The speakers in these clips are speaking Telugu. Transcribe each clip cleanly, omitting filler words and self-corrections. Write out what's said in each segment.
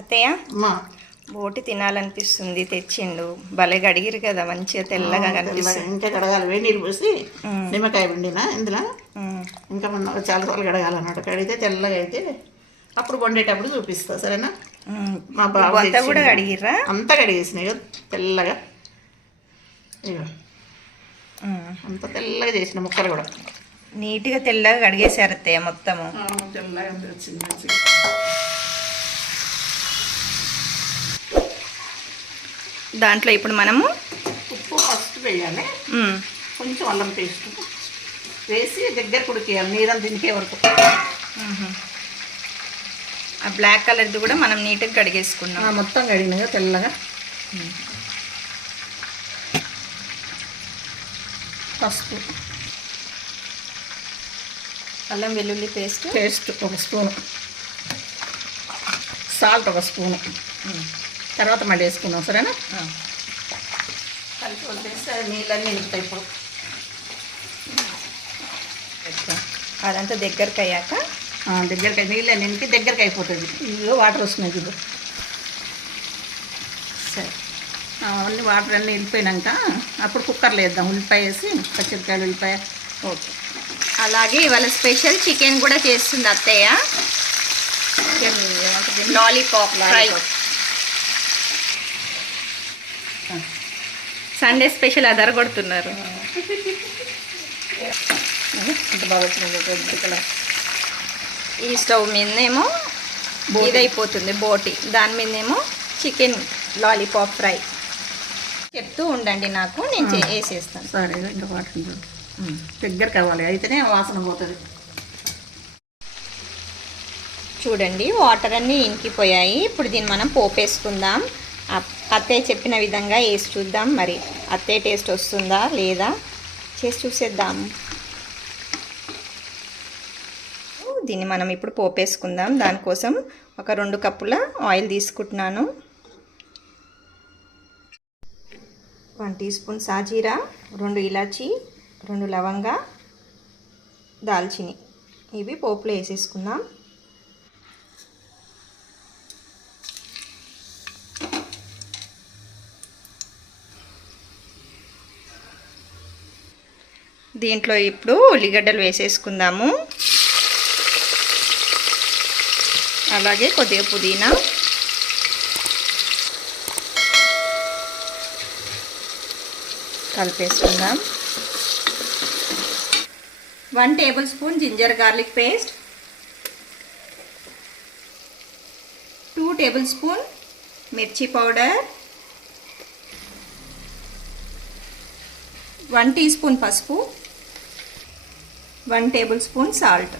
అత్తయ్య అమ్మా బోటి తినాలనిపిస్తుంది, తెచ్చిండు. భలే కడిగిరు కదా, మంచిగా తెల్లగా కనిపిస్తుంది. ఇంకా కడగాలి, వేడి నీళ్ళు పోసి నిమ్మకాయ పిండినా ఇందులో ఇంకా మొన్న చాలా రోజులు కడగాలన్నమాట. కడిగితే తెల్లగా అయితే అప్పుడు వండేటప్పుడు చూపిస్తా, సరేనా? మా బాబు అంతా కూడా కడిగిర్రా? అంతా కడిగేసినాయి తెల్లగా, ఇగో అంత తెల్లగా చేసిన ముక్కలు కూడా నీట్గా తెల్లగా కడిగేసారు అత్తయ్య మొత్తము. తెల్లగా వచ్చింది మంచిగా. దాంట్లో ఇప్పుడు మనము ఉప్పు ఫస్ట్ వేయాలి, కొంచెం అల్లం పేస్ట్ వేసి దగ్గర కుడికేయాలి, నీరంతా దింకే వరకు. ఆ బ్లాక్ కలర్ది కూడా మనం నీట్గా కడిగేసుకున్నాం. మొత్తం కడిగినాగా తెల్లగా. పసుపు, అల్లం వెల్లుల్లి పేస్ట్ ఒక స్పూను, సాల్ట్ ఒక స్పూను, తర్వాత మళ్ళీ వేసుకుందాం, సరేనా? కలిపి వదిలేస్తే నీళ్ళన్నీ నింపుతాయి. ఇప్పుడు అదంతా దగ్గరికి అయ్యాక దగ్గరికి నీళ్ళన్నీ నింపి దగ్గరికి అయిపోతుంది. ఇదిగో వాటర్ వస్తున్నాయి చూడు. సరే, అన్ని వాటర్ అన్నీ వెళ్ళిపోయినాక అప్పుడు కుక్కర్లో వేద్దాం. ఉల్లిపాయ వేసి పచ్చిమిరకాయలు, ఉల్లిపాయ. ఓకే. అలాగే ఇవాళ స్పెషల్ చికెన్ కూడా చేస్తుంది అత్తయ్య. లాలీపాప్ ఫ్రై, సండే స్పెషల్ అదర కొడుతున్నారు. ఇంత బాగా వచ్చింది. ఈ స్టవ్ మీదనేమో ఇదైపోతుంది బోటి, దాని మీదనేమో చికెన్ లాలీపాప్ ఫ్రై. చెప్తూ ఉండండి నాకు, నేను వేసేస్తాను. సరే, ఇంకా వాటర్ దగ్గర కావాలి, అయితేనే వాసన పోతుంది. చూడండి, వాటర్ అన్నీ ఇంకిపోయాయి. ఇప్పుడు దీన్ని మనం పోపేసుకుందాం. అత్తయ్య చెప్పిన విధంగా వేసి చూద్దాం, మరి అత్తయ్య టేస్ట్ వస్తుందా లేదా చేసి చూసేద్దాం. దీన్ని మనం ఇప్పుడు పోపేసుకుందాం. దానికోసం ఒక 2 కప్పుల ఆయిల్ తీసుకుంటున్నాను. 1 టీ స్పూన్ సాజీరా, 2 ఇలాచి, 2 లవంగా, దాల్చిని, ఇవి పోపులో వేసేసుకుందాం. దీంట్లో ఇప్పుడు ఉల్లిగడ్డలు వేసేసుకుందాము. అలాగే కొద్దిగా పుదీనా, కలిపేసుకుందాం. 1 tablespoon ginger garlic paste, 2 tablespoon మిర్చి పౌడర్, 1 టీ స్పూన్ పసుపు, 1 టేబుల్ స్పూన్ సాల్ట్.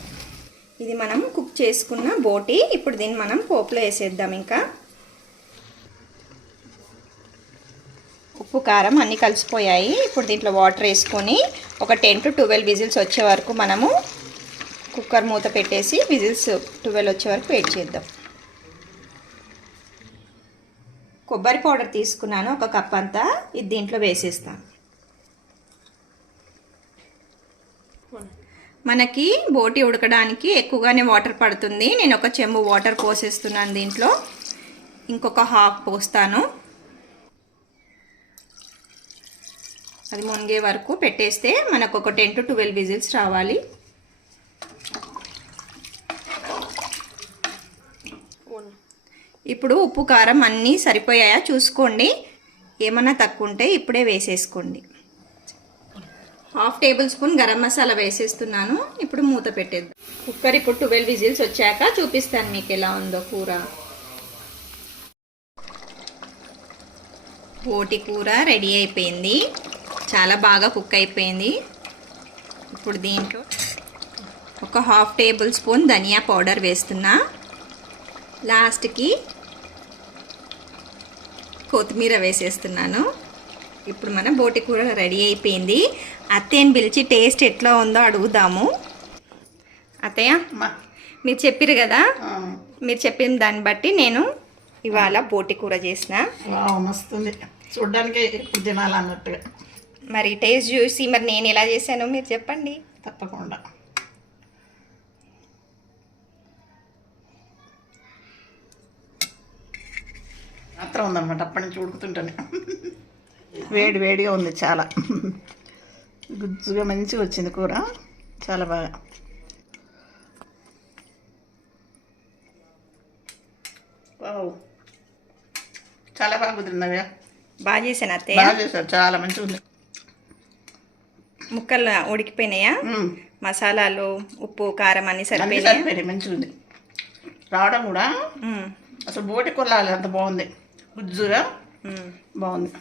ఇది మనం కుక్ చేసుకున్న బోటి. ఇప్పుడు దీన్ని మనం పోపులో వేసేద్దాం. ఇంకా ఉప్పు కారం అన్నీ కలిసిపోయాయి. ఇప్పుడు దీంట్లో వాటర్ వేసుకొని ఒక 10 to 12 విజిల్స్ వచ్చే వరకు మనము కుక్కర్ మూత పెట్టేసి విజిల్స్ 12 వచ్చే వరకు వెయిట్ చేద్దాం. కొబ్బరి పౌడర్ తీసుకున్నాను, 1 కప్ అంతా. ఇది దీంట్లో వేసేస్తాను. మనకి బోటి ఉడకడానికి ఎక్కువగానే వాటర్ పడుతుంది. నేను 1 చెంబు వాటర్ పోసేస్తున్నాను దీంట్లో. ఇంకొక హాఫ్ పోస్తాను. అది మునిగే వరకు పెట్టేస్తే మనకు ఒక 10 to 12 విజిల్స్ రావాలి. ఇప్పుడు ఉప్పు కారం అన్నీ సరిపోయాయా చూసుకోండి. ఏమన్నా తక్కువ ఉంటే ఇప్పుడే వేసేసుకోండి. 1/2 టేబుల్ స్పూన్ గరం మసాలా వేసేస్తున్నాను. ఇప్పుడు మూత పెట్టేద్దాం. కుక్కర్ ఇప్పుడు 12 విజిల్స్ వచ్చాక చూపిస్తాను మీకు ఎలా ఉందో కూర. బోటి కూర రెడీ అయిపోయింది, చాలా బాగా కుక్ అయిపోయింది. ఇప్పుడు దీంట్లో ఒక 1/2 టేబుల్ స్పూన్ ధనియా పౌడర్ వేస్తున్నా. లాస్ట్కి కొత్తిమీర వేసేస్తున్నాను. ఇప్పుడు మన బోటి కూర రెడీ అయిపోయింది. అత్తయ్యని పిలిచి టేస్ట్ ఎట్లా ఉందో అడుగుదాము. అత్తయ్య, మీరు చెప్పారు కదా, మీరు చెప్పిన దాన్ని బట్టి నేను ఇవాళ బోటి కూర చేసిన. మస్తుంది, చూడ్డానికి ఇప్పుడు తినాలన్నట్టుగా. మరి టేస్ట్ చూసి మరి నేను ఎలా చేశానో మీరు చెప్పండి. తప్పకుండా. మాత్రం ఉందన్నమాట అప్పటి నుంచి ఉడుకుతుంటాను. వేడి వేడిగా ఉంది చాలా. గుజ్జుగా మంచిగా వచ్చింది కూర, చాలా బాగా. వావ్, చాలా బాగా కుదిరింది. బాగా చేశాను అత్తయ్య. బాగా చేశారు, చాలా మంచిగా ఉంది. ముక్కలు ఉడికిపోయినాయా? మసాలాలు, ఉప్పు, కారం అన్నీ అన్నీ సరిపోయినాయి. సరిపోయినాయి, మంచిగా ఉంది. రావడం కూడా అసలు బోటి కొల్లాలి అంత బాగుంది, గుజ్జుగా బాగుంది.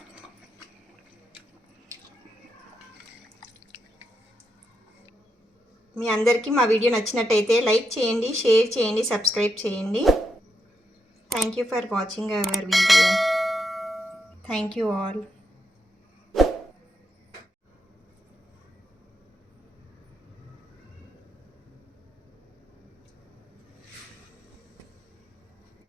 మీ అందరికీ మా వీడియో నచ్చినట్టయితే లైక్ చేయండి, షేర్ చేయండి, సబ్స్క్రైబ్ చేయండి. Thank you for watching our video. Thank you all.